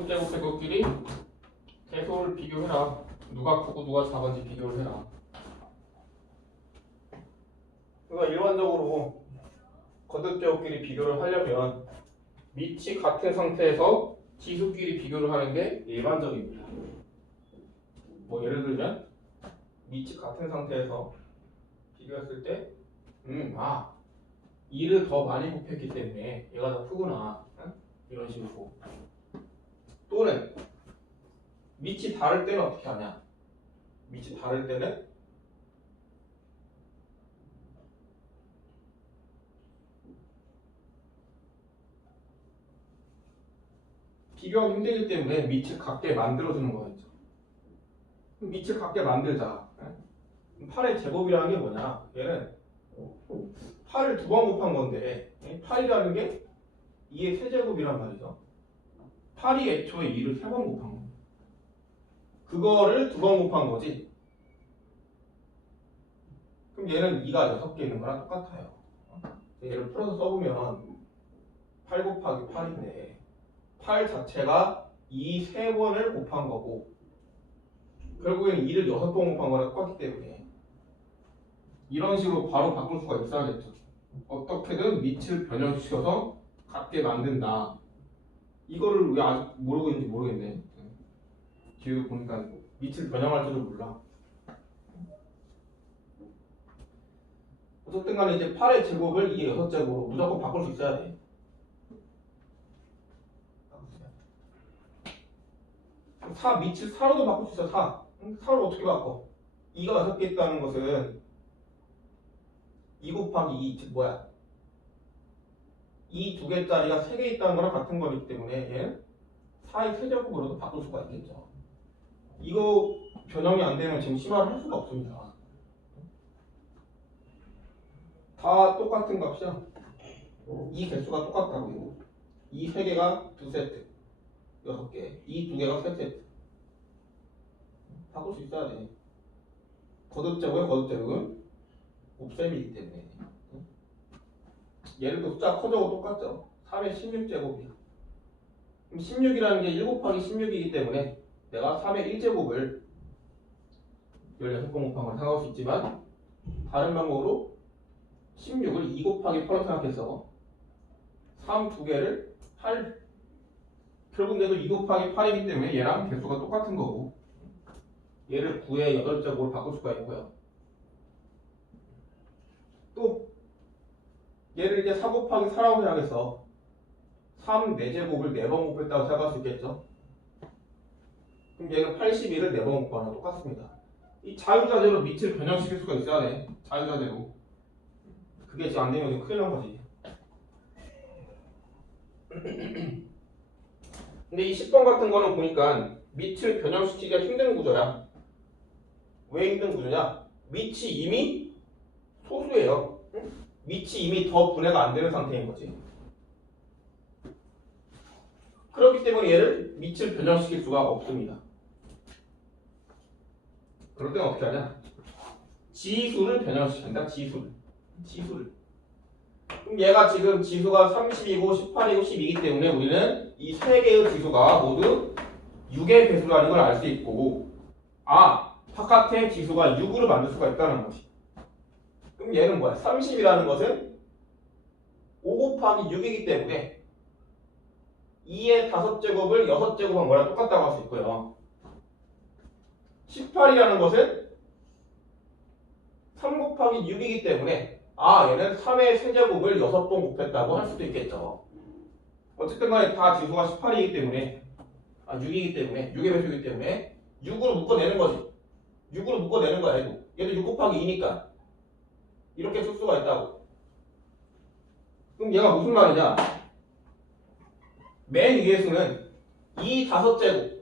거듭제곱 제곱끼리 개수를 비교해라. 누가 크고 누가 작은지 비교를 해라. 그러니까 일반적으로 거듭제곱끼리 비교를 하려면 밑이 같은 상태에서 지수끼리 비교를 하는 게 일반적입니다. 뭐 예를 들면 밑이 같은 상태에서 비교했을 때 2를 더 많이 곱했기 때문에 얘가 더 크구나. 응? 이런 식으로. 또는 밑이 다를 때는 어떻게 하냐? 밑이 다를 때는 비교하기 힘들기 때문에 밑을 같게 만들어주는 거겠죠. 밑을 같게 만들자. 8의 제곱이라는 게 뭐냐? 얘는 8을 두 번 곱한 건데 8이라는 게 2의 세제곱이란 말이죠. 8이 애초에 2를 세 번 곱한 겁니다. 그거를 두 번 곱한 거지. 그럼 얘는 2가 6개 있는 거랑 똑같아요. 얘를 풀어서 써보면 8 곱하기 8인데 8 자체가 2 3번을 곱한 거고 결국에는 2를 6번 곱한 거랑 똑같기 때문에 이런 식으로 바로 바꿀 수가 있어야겠죠. 어떻게든 밑을 변형시켜서 같게 만든다. 이거를 왜 아직 모르고 있는지 모르겠네. 뒤에도 보니까 밑을 변형할 줄을 몰라. 어쨌든 간에 이제 8의 제곱을 2의 6제곱으로 무조건 바꿀 수 있어야 돼. 밑을 4로도 바꿀 수 있어. 4로 어떻게 바꿔? 2가 6개 있다는 것은 2 곱하기 2, 즉 뭐야? 이 두 개짜리가 3개 있다는 거랑 같은 거기 때문에 얘는 4의 세제곱으로도 바꿀 수가 있겠죠. 이거 변형이 안 되면 지금 심화를 할 수가 없습니다. 다 똑같은 값이야. 이 개수가 똑같다고요. 이 3개가 2세트, 6개. 이 2개가 3세트. 바꿀 수 있어야 돼. 거듭제곱은 곱셈이기 때문에. 얘를 또 숫자 커져고 똑같죠. 3의 16제곱이야. 그럼 16이라는 게 1 곱하기 16이기 때문에 내가 3의 1제곱을 16번 곱한 걸 생각할 수 있지만 다른 방법으로 16을 2 곱하기 8로 생각해서 3 두 개를 8 결국 얘도 2 곱하기 8이기 때문에 얘랑 개수가 똑같은 거고 얘를 9의 8제곱으로 바꿀 수가 있고요. 또 얘를 이제 4 곱하기 4라고 생각해서 3 4제곱을 4번 곱했다고 생각할 수 있겠죠. 그럼 얘는 81을 4번 곱하는 거 똑같습니다. 이 자유자재로 밑을 변형시킬 수가 있어야 돼. 자유자재로. 그게 지금 안 되면 지금 큰일 난 거지. 근데 이 10번 같은 거는 보니까 밑을 변형시키기가 힘든 구조야. 왜 힘든 구조냐? 밑이 이미 소수예요. 밑이 이미 더 분해가 안 되는 상태인 거지. 그렇기 때문에 얘를 밑을 변형시킬 수가 없습니다. 그럴 때는 어떻게 하냐? 지수를 변형시킨다. 지수를. 그럼 얘가 지금 지수가 30이고 18이고 12이기 때문에 우리는 이 세 개의 지수가 모두 6의 배수라는 걸 알 수 있고 바깥에 지수가 6으로 만들 수가 있다는 거지. 그럼 얘는 뭐야? 30이라는 것은 5 곱하기 6이기 때문에 2의 5제곱을 6제곱한 거랑 똑같다고 할 수 있고요. 18이라는 것은 3 곱하기 6이기 때문에 얘는 3의 세제곱을 6번 곱했다고 할 수도 있겠죠. 어쨌든 간에 다 지수가 18이기 때문에 6이기 때문에 6의 배수이기 때문에 6으로 묶어내는 거지. 6으로 묶어내는 거야. 얘도 6 곱하기 2니까 이렇게 쓸 수가 있다고. 그럼 얘가 무슨 말이냐? 맨 위의 수는 2 5제곱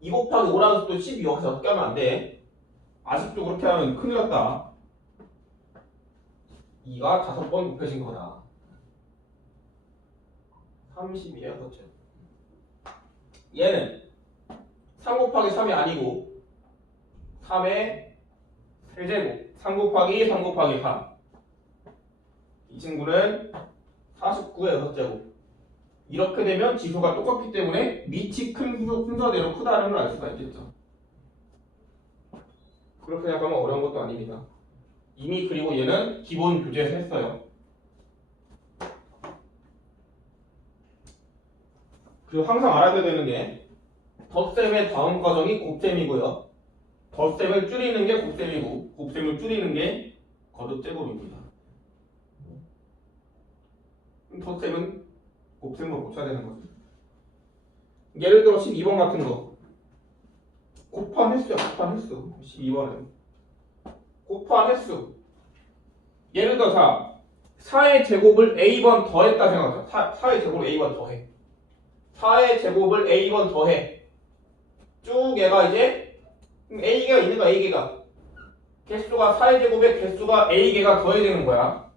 2 곱하기 5라는 수도 12 여기서 어떻게 하면 안 돼. 아직도 그렇게 하면 큰일 났다. 2가 5번 곱해진 거다. 32의 5제곱. 얘는 3 곱하기 3이 아니고 3의 세제곱 3 곱하기 3 곱하기 3. 이 친구는 49의 6제곱. 이렇게 되면 지수가 똑같기 때문에 밑이 큰 순서대로 크다는 걸 알 수가 있겠죠. 그렇게 생각하면 어려운 것도 아닙니다. 이미 그리고 얘는 기본 교재에서 했어요. 그리고 항상 알아야 되는 게 덧셈의 다음 과정이 곱셈이고요. 덧셈을 줄이는 게 곱셈이고 곱셈을 줄이는 게 거듭제곱입니다. 덧셈은 곱셈으로 고쳐야 되는 거죠. 예를 들어 12번 같은 거 곱한 횟수야. 곱한 횟수 12번은 곱한 횟수. 예를 들어 자 4의 제곱을 a번 더했다 생각하자. 4의 제곱을 a번 더해. 4의 제곱을 a번 더해. 쭉 얘가 이제 a개가 있는 거야. a개가 개수가 4의 제곱에 개수가 a개가 더해지는 거야.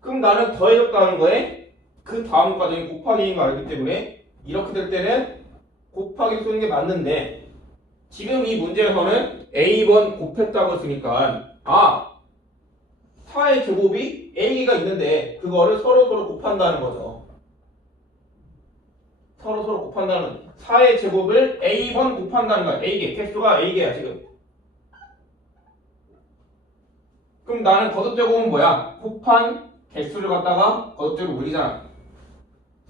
그럼 나는 더해졌다는 거에 그 다음 과정이 곱하기인 거 알기 때문에 이렇게 될 때는 곱하기 쓰는 게 맞는데 지금 이 문제에서는 a번 곱했다고 했으니까 4의 제곱이 a개가 있는데 그거를 서로 곱한다는 거죠. 서로 곱한다는 거죠. 4의 제곱을 a번 곱한다는 거야. a개 개수가 a개야 지금. 그럼 나는 거듭제곱은 뭐야? 곱한 개수를 갖다가 거듭제곱 올리잖아.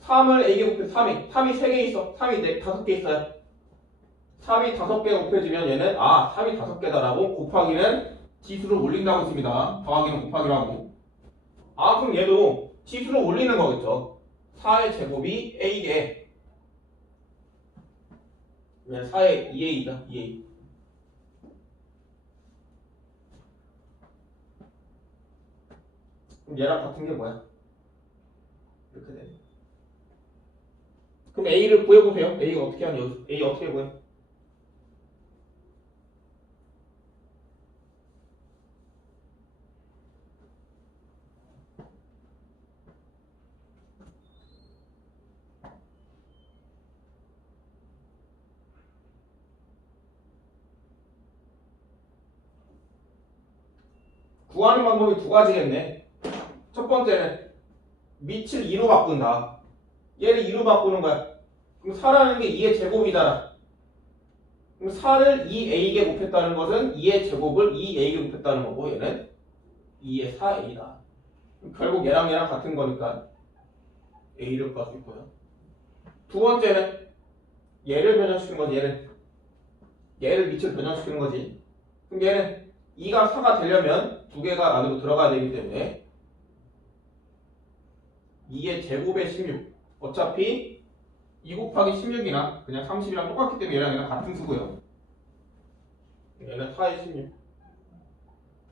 3을 a개 곱해 3이 3개 있어. 3이 5개 있어요. 3이 5개 곱해지면 얘는 3이 5개다라고 곱하기는 지수를 올린다고 했습니다. 더하기는 곱하기라고. 그럼 얘도 지수를 올리는 거겠죠. 4의 제곱이 a개. 4의 2a이다. 2a. 그럼 얘랑 같은 게 뭐야? 이렇게 되네. 그럼 a를 구해보세요. a가 어떻게 하냐? a 어떻게 구해? 구하는 방법이 두 가지겠네. 첫 번째는 밑을 2로 바꾼다. 얘를 2로 바꾸는 거야. 그럼 4라는 게 2의 제곱이다. 그럼 4를 2a개 곱했다는 것은 2의 제곱을 2a개 곱했다는 거고 얘는 2의 4a다. 결국 얘랑 같은 거니까 a를 구할 수 있고요. 두 번째는 얘를 변형시키는 거지. 얘를 밑을 변형시키는 거지. 그럼 얘는 2가 4가 되려면 두 개가 안으로 들어가야 되기 때문에 2의 제곱에 16. 어차피 2 곱하기 16이나 그냥 30이랑 똑같기 때문에 얘랑 같은 수고요. 얘는 4의 16.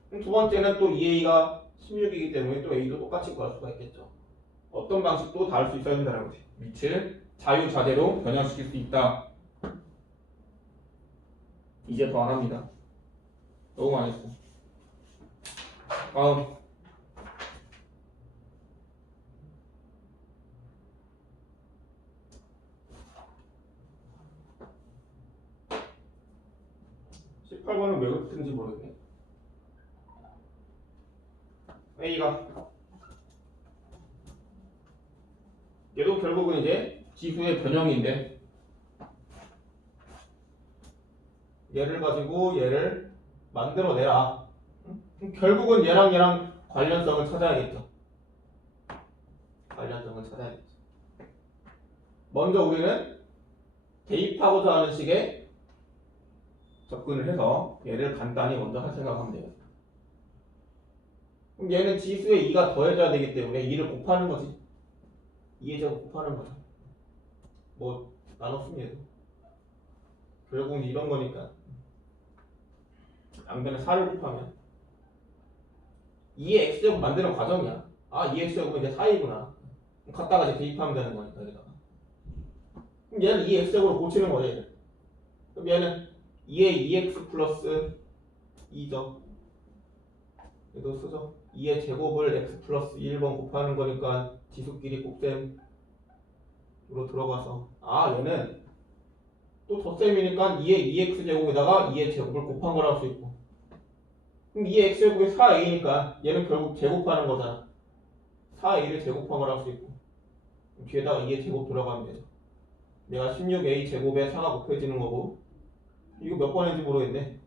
그럼 두 번째는 또 2a가 16이기 때문에 또 a도 똑같이 구할 수가 있겠죠. 어떤 방식도 다 할 수 있어야 된다는 거지. 밑을 자유자재로 변형시킬 수 있다. 이제 더 안 합니다. 너무 많이 했어. 다음 18번은 왜 그랬는지 모르겠네. A가 얘도 결국은 이제 지수의 변형인데 얘를 가지고 얘를 만들어내라. 결국은 얘랑 관련성을 찾아야겠죠. 관련성을 찾아야겠죠. 먼저 우리는 대입하고자 하는 식의 접근을 해서 얘를 간단히 먼저 할 생각하면 돼요. 그럼 얘는 지수에 2가 더해져야 되기 때문에 2를 곱하는 거지. 2의 제곱 곱하는 거죠. 뭐 나눴습니다. 결국은 이런 거니까 양변에 4를 곱하면 2의 x제곱 만드는 과정이야. 2의 x제곱은 이제 4이구나. 갖다가 이제 대입하면 되는 거니까 여기다가. 그럼 얘는 2의 x제곱으로 고치는 거야. 얘는. 그럼 얘는 2의 2x 플러스 2죠. 얘도 쓰죠. 2의 제곱을 x 플러스 1번 곱하는 거니까 지수끼리 곱셈으로 들어가서 얘는 또 덧셈이니까 2의 2x 제곱에다가 2의 제곱을 곱한 거라고 할 수 있고 그럼 2의 x 제곱이 4a니까 얘는 결국 제곱하는 거잖아. 4a를 제곱한 거라고 할 수 있고 뒤에다가 2의 제곱 들어가면 되죠. 내가 16a 제곱에 4가 곱해지는 거고 이거 몇 번인지 모르겠네.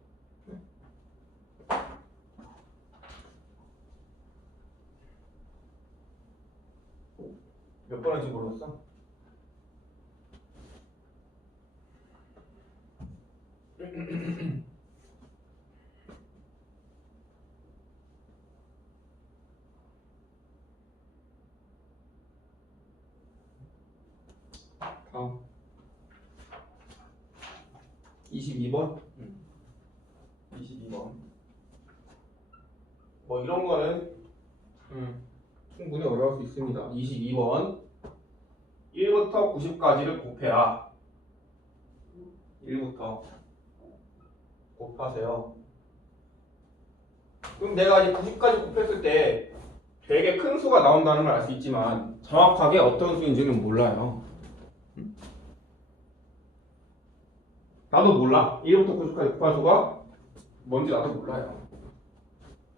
몇 번인지 모르겠어. 다음 22번 22번 뭐 이런 거는 충분히 어려울 수 있습니다. 22번 1부터 90까지를 곱해라. 1부터 곱하세요. 그럼 내가 이제 90까지 곱했을 때 되게 큰 수가 나온다는 걸 알 수 있지만 정확하게 어떤 수인지는 몰라요. 나도 몰라. 1부터 90까지 곱한 수가 뭔지 나도 몰라요.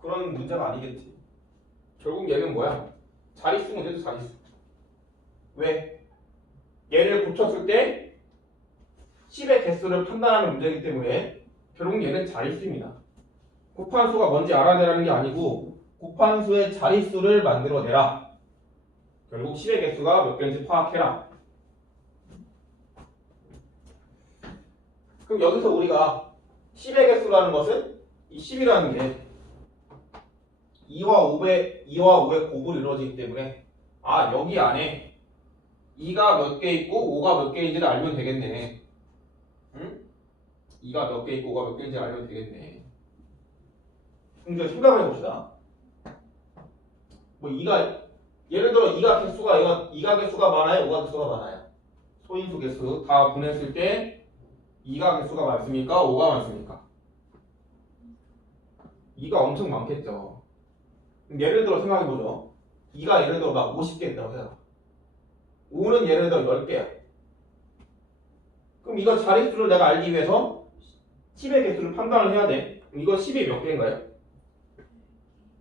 그런 문제가 아니겠지. 결국 얘는 뭐야? 자릿수 문제도 자릿수. 왜? 얘를 붙였을 때 10의 개수를 판단하는 문제이기 때문에 결국 얘는 자릿수입니다. 곱한 수가 뭔지 알아내라는 게 아니고 곱한 수의 자릿수를 만들어내라. 결국 10의 개수가 몇 개인지 파악해라. 그럼 여기서 우리가 10의 개수라는 것은 이 10이라는 게 2와 5의 곱으로 이루어지기 때문에 여기 안에 2가 몇 개 있고 5가 몇 개인지를 알면 되겠네. 응? 2가 몇 개 있고 5가 몇 개인지 알면 되겠네. 그럼 이제 생각을 해봅시다. 뭐 2가 예를 들어 2가 개수가 많아요? 5가 개수가 많아요? 소인수 개수 다 분했을 때 2가 개수가 많습니까? 5가 많습니까? 2가 엄청 많겠죠. 예를 들어 생각해보죠. 2가 예를 들어 막 50개 있다고 해요. 5는 예를 들어 10개야. 그럼 이거 자릿수를 내가 알기 위해서 10의 개수를 판단을 해야 돼. 그럼 이거 10이 몇 개인가요?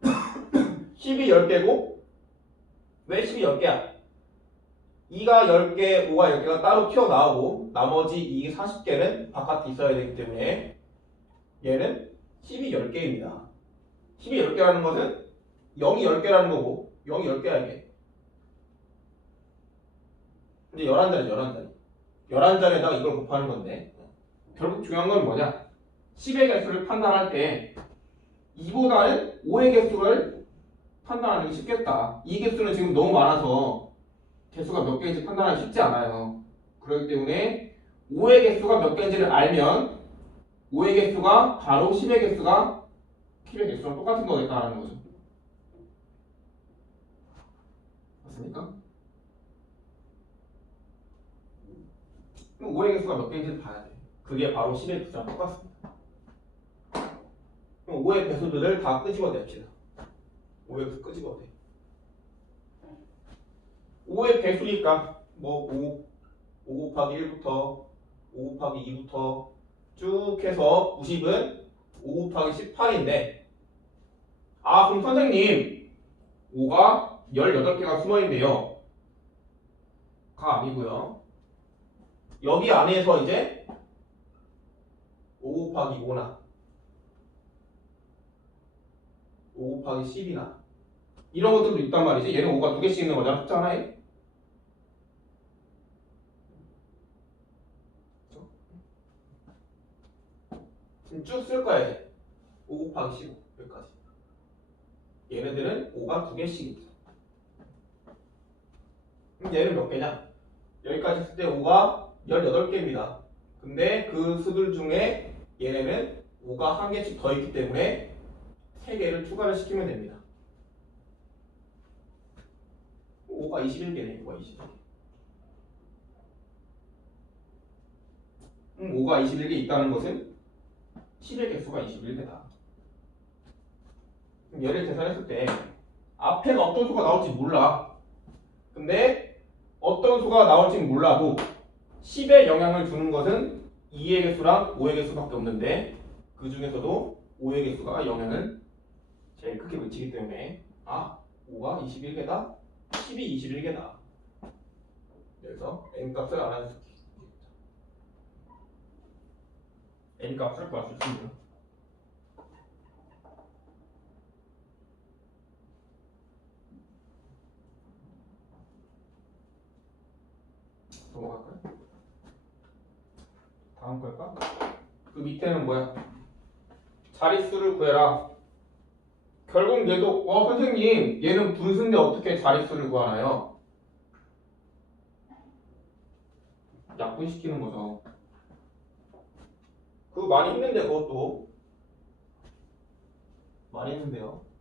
10이 10개고 왜 10이 10개야? 2가 10개, 5가 10개가 따로 튀어나오고 나머지 이 40개는 바깥에 있어야 되기 때문에 얘는 10이 10개입니다. 10이 10개라는 것은 0이 10개라는 거고 0이 10개야 이게. 이제 11자리 11자리에다가 이걸 곱하는 건데 결국 중요한 건 뭐냐? 10의 개수를 판단할 때 2보다는 5의 개수를 판단하는 게 쉽겠다. 이 개수는 지금 너무 많아서 개수가 몇 개인지 판단하기 쉽지 않아요. 그렇기 때문에 5의 개수가 몇 개인지를 알면 5의 개수가 바로 10의 개수가 10의 개수랑 똑같은 거겠다라는 거죠. 맞습니까? 그럼 5의 개수가 몇 개인지를 봐야 돼. 그게 바로 10의 개수랑 똑같습니다. 그럼 5의 배수들을 다 끄집어냅시다. 5의 배수 끄집어내. 5의 배수니까 뭐 5 곱하기 1부터 5 곱하기 2부터 쭉 해서 90은 5 곱하기 18인데 그럼 선생님 5가 18개가 숨어있네요. 가 아니고요. 여기 안에서 이제 5 곱하기 5나 5 곱하기 10이나 이런 것들도 있단 말이지. 얘는 5가 2개씩 있는 거잖아. 숫자 하나에. 지금 쭉 쓸 거야 이제. 5 곱하기 15 여기까지. 얘네들은 5가 2개씩 있죠. 그럼 얘는 몇 개냐? 여기까지 했을 때 5가 18개입니다. 근데 그 수들 중에 얘네는 5가 한 개씩 더 있기 때문에 3개를 추가를 시키면 됩니다. 5가 21개네. 5가 21개. 5가 21개 있다는 것은 10의 개수가 21개다. 얘를 계산했을 때 앞에가 어떤 수가 나올지 몰라. 근데 어떤 수가 나올지 몰라도 10에 영향을 주는 것은 2의 개수랑 5의 개수밖에 없는데 그 중에서도 5의 개수가 영향을 제일 크게 미치기 때문에 5가 21개다, 10이 21개다. 그래서 n 값을 알아낼 수 있겠죠. n 값을 구할 수 있습니다. 넘어갈까요? 다음 걸까? 그 밑에는 뭐야? 자릿수를 구해라. 결국 얘도 선생님 얘는 분수인데 어떻게 자릿수를 구하나요? 약분시키는 거죠. 그거 많이 힘든데 그것도 많이 힘든데요.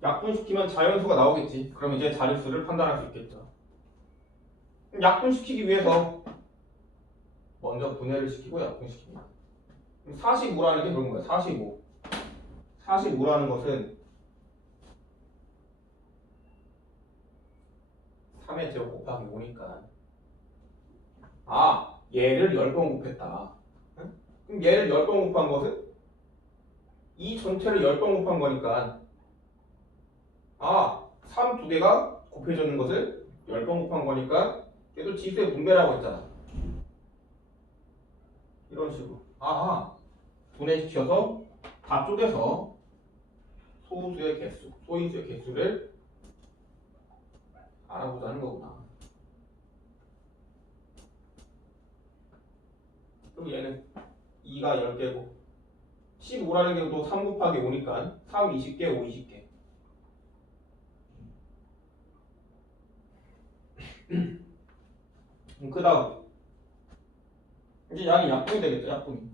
약분시키면 자연수가 나오겠지. 그럼 이제 자릿수를 판단할 수 있겠죠. 약분시키기 위해서 먼저 분해를 시키고 약분시킵니다. 45라는 게 그런 거야. 45. 45라는 것은 3의 제곱 곱하기 5니까 얘를 10번 곱했다. 응? 그럼 얘를 10번 곱한 것은 이 전체를 10번 곱한 거니까 3 두 개가 곱해졌는 것을 10번 곱한 거니까 얘도 지수의 분배라고 했잖아. 이런 식으로 분해시켜서 다 쪼개서 소수의 개수, 소인수의 개수를 알아보자는 거구나. 그럼 얘는 2가 10개고 15라는 게 또 3 곱하기 5니까 3 20개, 5 20개. 그 다음 이제 양이 약분이 되겠죠. 약분이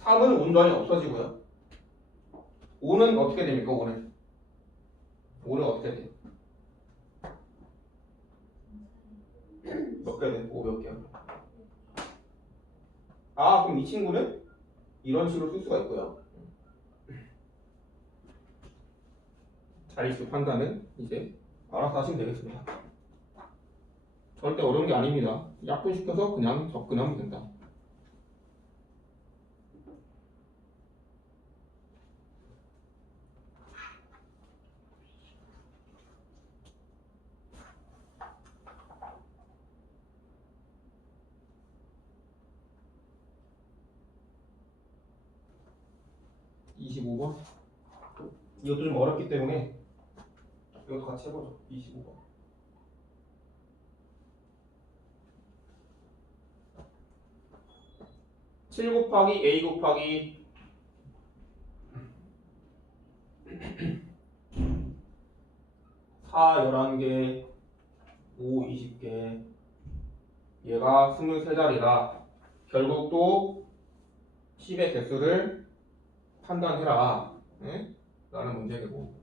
3은 온전히 없어지고요. 5는 어떻게 됩니까? 5는 어떻게 돼요? 몇 개 돼? 5 몇 개야? 그럼 이 친구는 이런 식으로 쓸 수가 있고요. 자릿수 판단은 이제 알아서 하시면 되겠습니다. 절대 어려운 게 아닙니다. 약분시켜서 그냥 접근하면 된다. (25번) 이것도 좀 어렵기 때문에 이것도 같이 해보죠. 25번 7 곱하기 a 곱하기 4 11개 5 20개 얘가 23자리라 결국 또 10의 개수를 판단해라. 네? 라는 문제고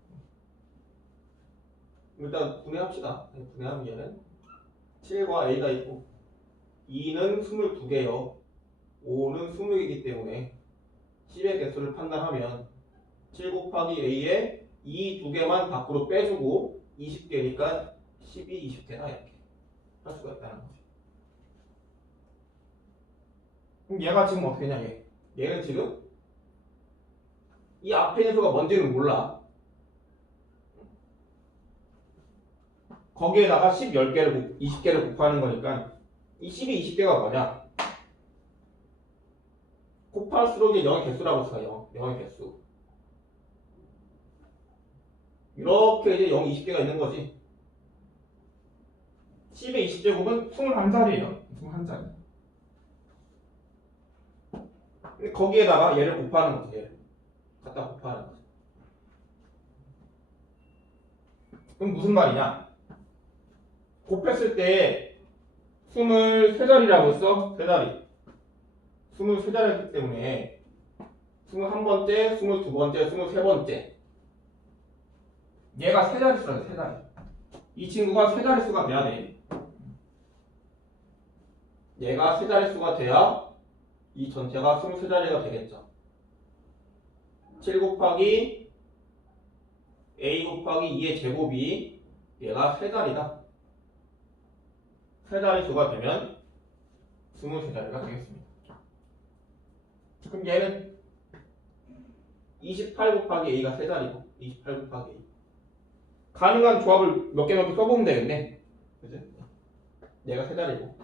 일단 분해합시다. 분해하면 얘는 7과 a가 있고 2는 22개요 5는 20개이기 때문에 10의 개수를 판단하면 7 곱하기 a에 2 두 개만 밖으로 빼주고 20개니까 12, 20개다 이렇게 할 수가 있다는 거지. 그럼 얘가 지금 어떻게 되냐 얘는 지금 이 앞에 있는 수가 뭔지는 몰라. 거기에다가 10, 10개를 20개를 곱하는 거니까 이 12, 20개가 뭐냐 곱할수록 이제 0의 개수라고 써요. 0의 개수 이렇게 이제 0, 20개가 있는 거지. 10의 20제곱은 21자리예요. 21자리. 거기에다가 얘를 곱하는 거지. 얘를 갖다 곱하는 거지. 그럼 무슨 말이냐? 곱했을 때 23자리라고 했어? 3자리. 23자리였기 때문에 21번째, 22번째, 23번째. 얘가 세 자릿수라서 세 자리. 이 친구가 세 자릿수가 돼야 돼. 얘가 세 자릿수가 돼야 이 전체가 23자리가 되겠죠. 7 곱하기 a 곱하기 2의 제곱이 얘가 세 자리다. 세 자릿수가 되면 23자리가 되겠습니다. 그럼 얘는 28 곱하기 a가 세 자리고 28 곱하기 a. 가능한 조합을 몇 개 써보면 되겠네. 그치? 얘가 세 자리고.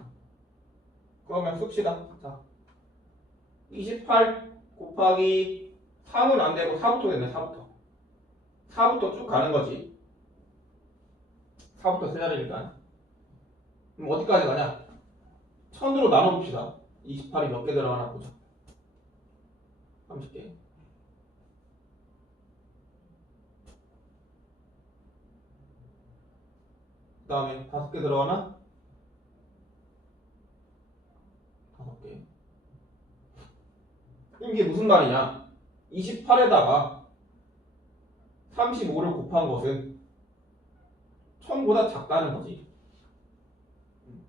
그러면 씁시다. 자, 28 곱하기 3은 안 되고 4부터 됐네. 4부터 쭉 가는 거지. 4부터 세 자리니까. 그럼 어디까지 가냐? 1000으로 나눠봅시다. 28이 몇 개 들어가나 보자. 30개. 그 다음에 5개 들어가나? 5개. 이게 무슨 말이냐? 28에다가 35를 곱한 것은 1000보다 작다는 거지.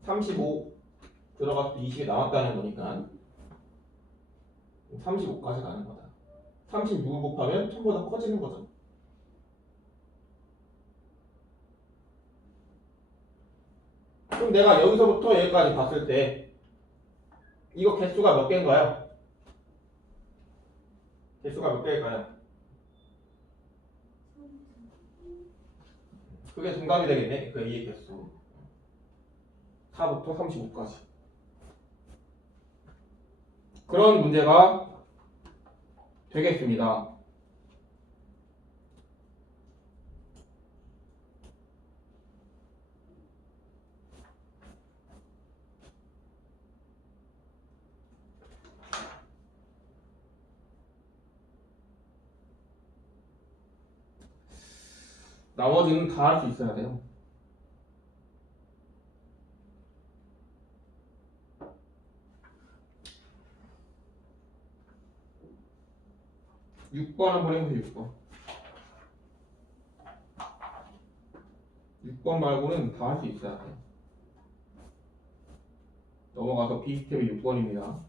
35 들어가서 20이 남았다는 거니까 35까지 가는 거다. 36을 곱하면 1000보다 커지는 거죠. 그럼 내가 여기서부터 여기까지 봤을 때 이거 개수가 몇 개인가요? 개수가 몇 개일까요? 그게 정답이 되겠네. 그 A의 개수 4부터 35까지. 그런 문제가 되겠습니다. 나머지는 다 할 수 있어야 돼요. (6번) 한번 해보세요. 6번. 6번 말고는 다 할 수 있어야 돼요. 넘어가서 B스텝이 6번입니다.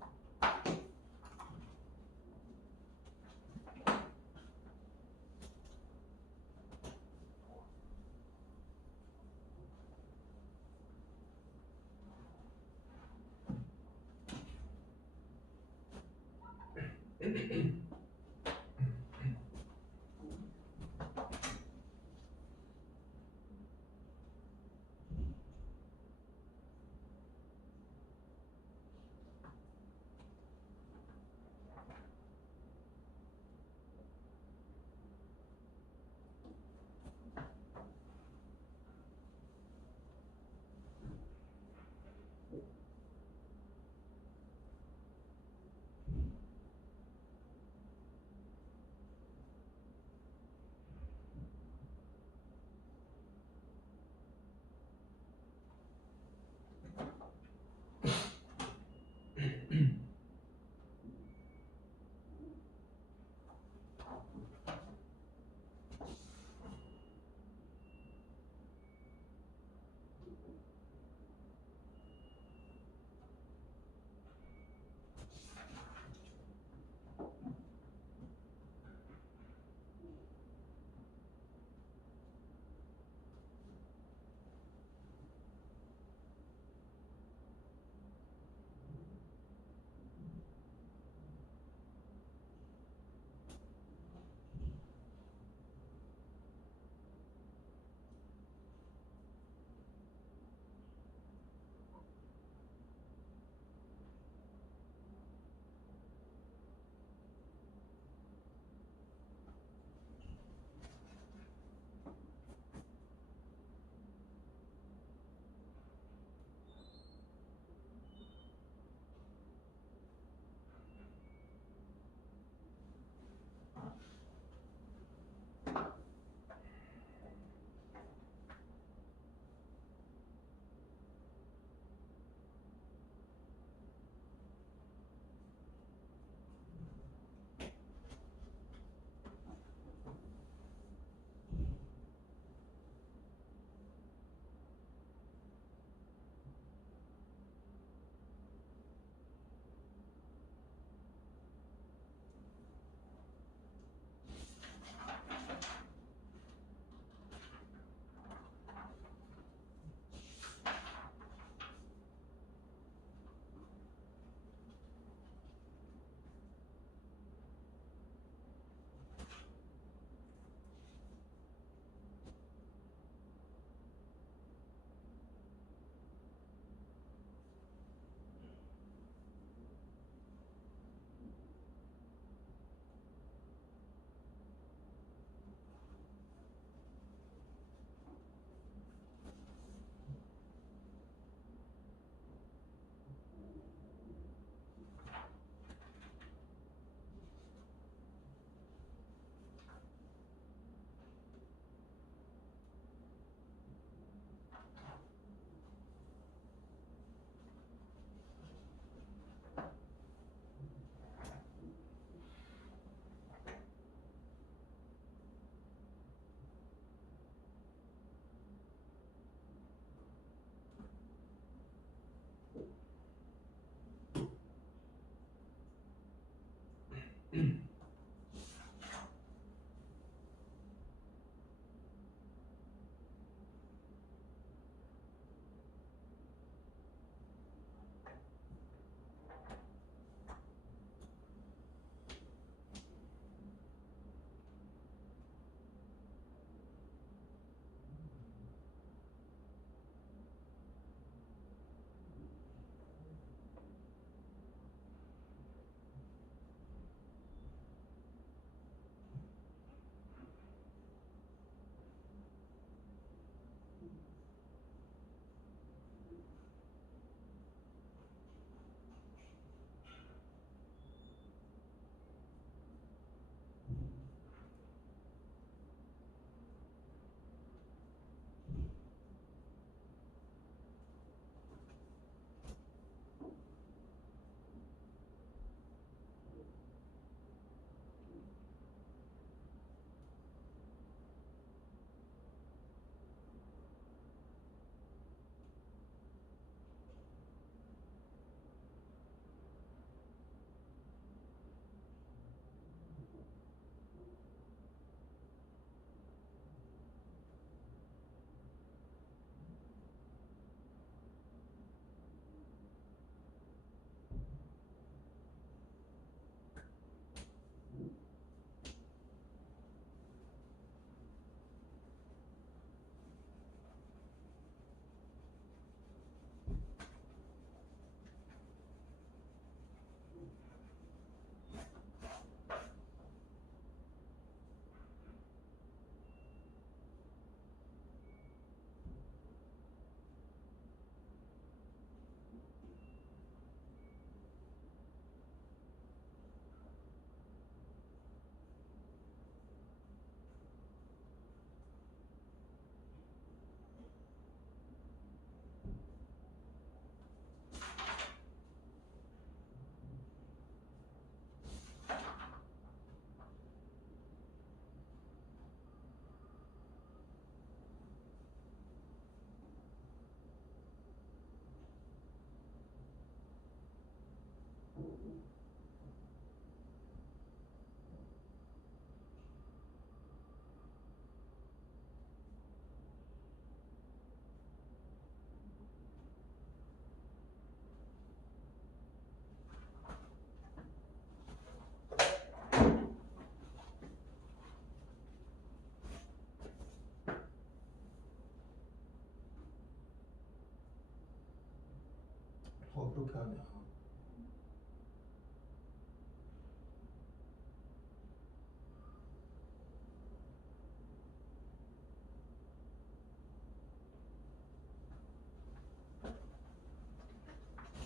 그렇게 하냐.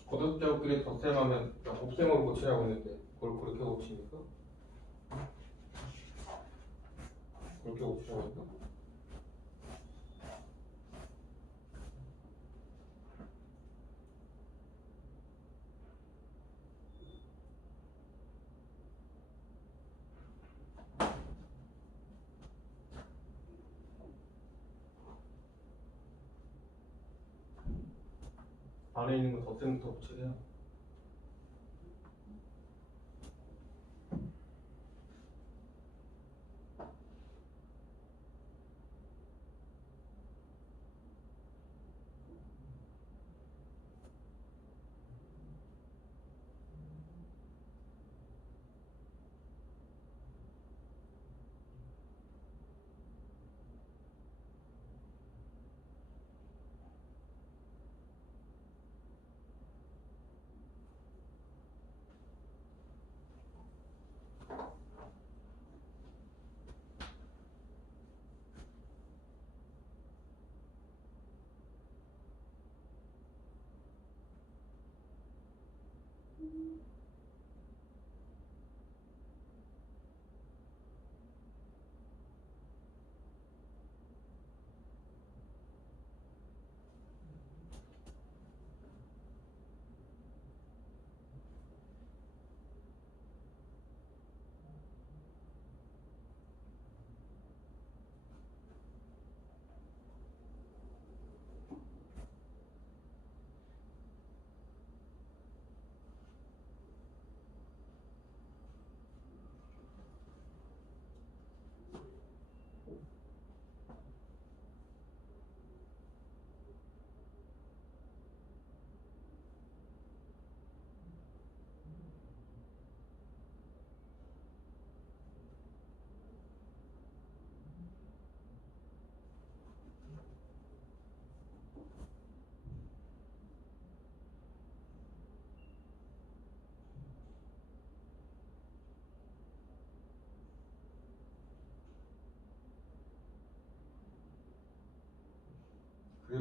고등자끼리 덧셈하면 곱셈으로 고치라고 했는데 그걸 그렇게 고칩니까? 그렇게 고치라고 했나? 안에 있는 거 덧셈부터 고치래요.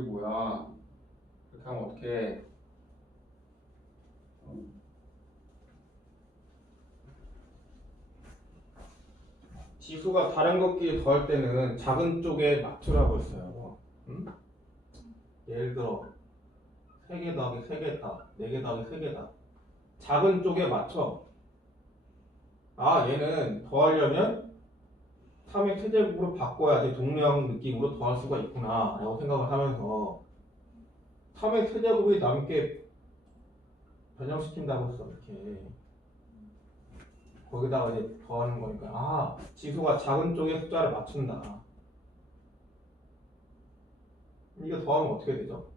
이게 뭐야? 이렇게 하면 어떡해? 지수가 다른 것끼리 더할 때는 작은 쪽에 맞추라고 했어요. 응? 예를 들어 3개 더하기 3개다, 4개 더하기 3개다. 작은 쪽에 맞춰. 아, 얘는 더하려면 3의 세제곱으로 바꿔야지 동량 느낌으로 더할 수가 있구나 라고 생각을 하면서 3의 세제곱이 남게 변형시킨다고 했어. 이렇게 거기다가 이제 더하는 거니까 아, 지수가 작은 쪽에 숫자를 맞춘다. 이거 더하면 어떻게 되죠?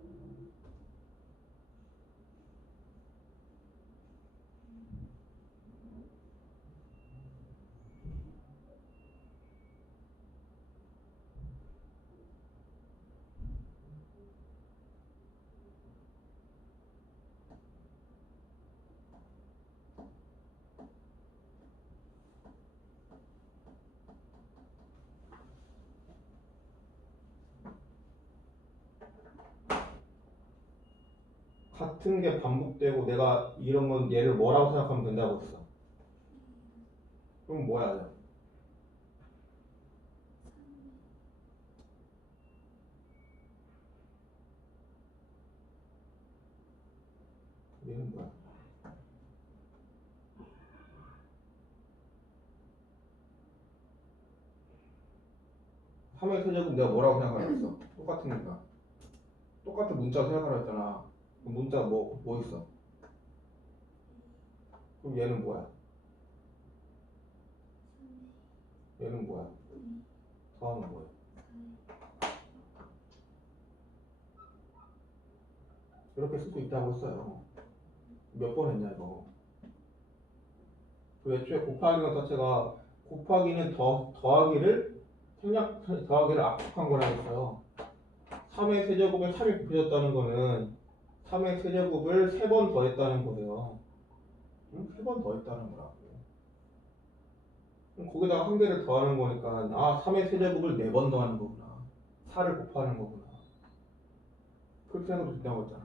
같은 게 반복되고 내가 이런 건 얘를 뭐라고 생각하면 된다고 했어. 그럼 뭐야? 얘는 뭐야? 3의 세제곱 내가 뭐라고 생각하라 했어? 똑같은 거니까. 똑같은 문자로 생각하라 했잖아. 그럼 문자가 뭐 있어? 그럼 얘는 뭐야? 얘는 뭐야? 더하면 뭐야? 이렇게 쓸 수 있다고 했어요. 몇 번 했냐 이거. 그 애초에 곱하기는 자체가 곱하기는 더하기를 더하기를 압축한 거라고 했어요. 3의 세제곱에 3이 곱해졌다는 거는 3의 세제곱을 3번 더했다는 거예요. 3번 더했다는 거라고. 그럼 거기다가 한 개를 더하는 거니까 아 3의 세제곱을 4번 더하는 거구나. 4를 곱하는 거구나. 그렇게 생각도 된다고 했잖아.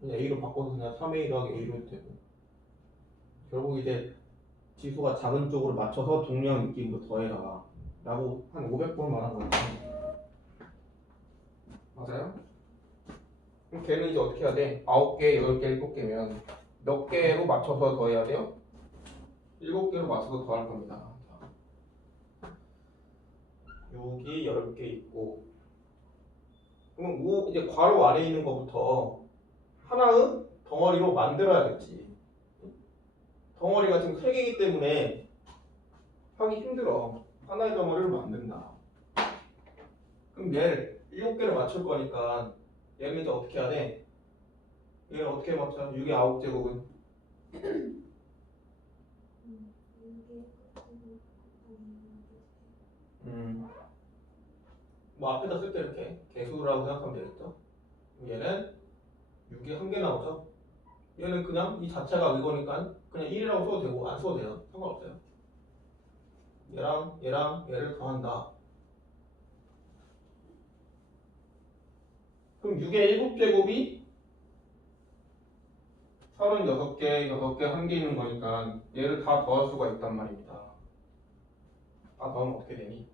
그냥 A로 바꿔서 그냥 3A 더하기 A로 해도 되고. 결국 이제 지수가 작은 쪽으로 맞춰서 동량 느낌으로 더해라 라고 한 500번 말한 거야. 맞아요? 그럼 걔는 이제 어떻게 해야 돼? 9개, 8개, 7개면 몇 개로 맞춰서 더해야 돼요? 7개로 맞춰서 더할 겁니다. 6이 10개 있고 그럼 이제 괄호 안에 있는 것부터 하나의 덩어리로 만들어야겠지. 덩어리가 지금 3개이기 때문에 하기 힘들어. 하나의 덩어리를 만든다. 그럼 얘를 7개로 맞출 거니까 얘는 이제 어떻게 해야 돼? 얘를 어떻게 맞춰? 6의 9제곱은? 뭐 앞에다 쓸 때 이렇게 개수라고 생각하면 되겠죠? 얘는 6이 한 개 나오죠? 얘는 그냥 이 자체가 이거니까 그냥 1이라고 써도 되고 안 써도 돼요. 상관없어요. 얘랑 얘를 더한다. 그럼 6의 7제곱이 36개, 6개, 1개 있는 거니까 얘를 다 더할 수가 있단 말입니다. 다 더하면 어떻게 되니?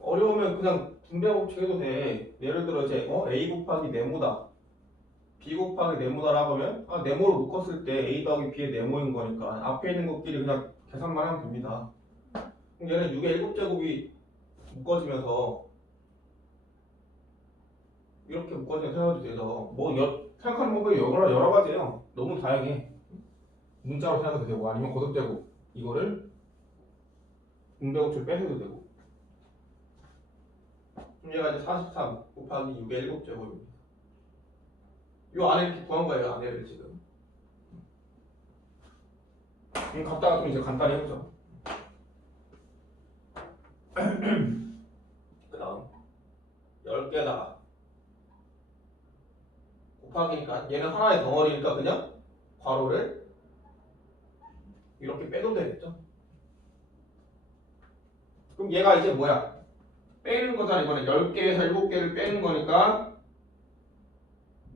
어려우면 그냥 분배 법칙 해도 돼. 예를 들어 이제 A 곱하기 네모다, B 곱하기 네모다라고 하면 네모를 묶었을 때 A 더하기 B의 네모인 거니까 앞에 있는 것끼리 그냥 계산만 하면 됩니다. 그럼 얘는 6의 7제곱이 묶어지면서 이렇게 묶어지면 생각해도 되죠. 생각하는 방법이 여러 가지예요. 너무 다양해. 문자로 생각해도 되고 아니면 거듭되고 이거를 분배법칙 빼셔도 되고. 그럼 얘가 이제 43 곱하기 6의 7제곱입니다. 요 안에 이렇게 구한 거예요. 안에를 지금. 갖다가 좀 이제 간단히 해보죠. 그 다음 10개다가 곱하기니까 얘는 하나의 덩어리니까 그냥 괄호를 이렇게 빼도 되겠죠. 그럼 얘가 이제 뭐야? 빼는 거잖아. 이번에 10개에서 7개를 빼는 거니까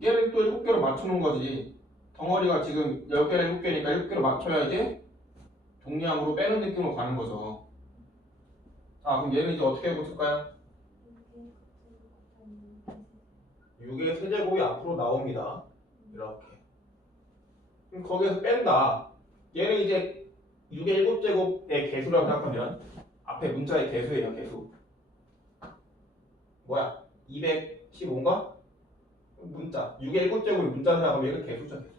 얘를 또 7개로 맞추는 거지. 덩어리가 지금 10개랑 7개니까 7개로 맞춰야 이제 동량으로 빼는 느낌으로 가는 거죠. 자, 그럼 얘는 이제 어떻게 해볼까요? 6의 세제곱이 앞으로 나옵니다. 이렇게. 그럼 거기에서 뺀다. 얘는 이제 6의 7제곱의 개수라고 생각하면 앞에 문자의 개수예요. 개수. 뭐야? 215인가? 문자. 6의 7제곱이 문자로 생각하면 얘는 개수죠. 개수.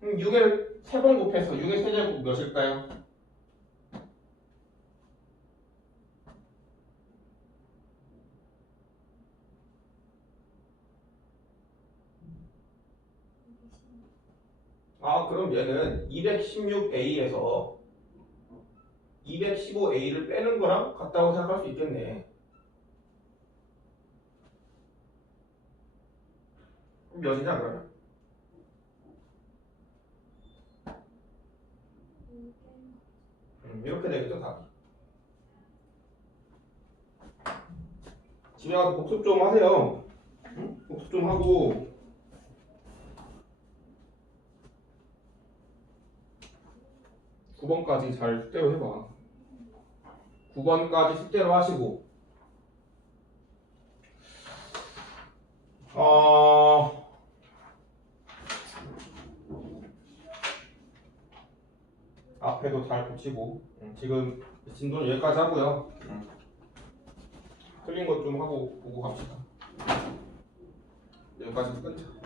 그럼 6을 3번 곱해서 6의 세제곱 몇일까요? 그럼 얘는 216A에서 215A를 빼는 거랑 같다고 생각할 수 있겠네. 그럼 몇이냐 그러면? 이렇게 되겠죠 답이. 집에 가서 복습 좀 하세요. 복습 좀 하고 (9번까지) 잘 숙제로 해봐. 9번까지 숙제로 하시고 앞에도 잘 붙이고 지금 진도는 여기까지 하고요. 틀린 것 좀 하고 보고 갑시다. 여기까지 끊자.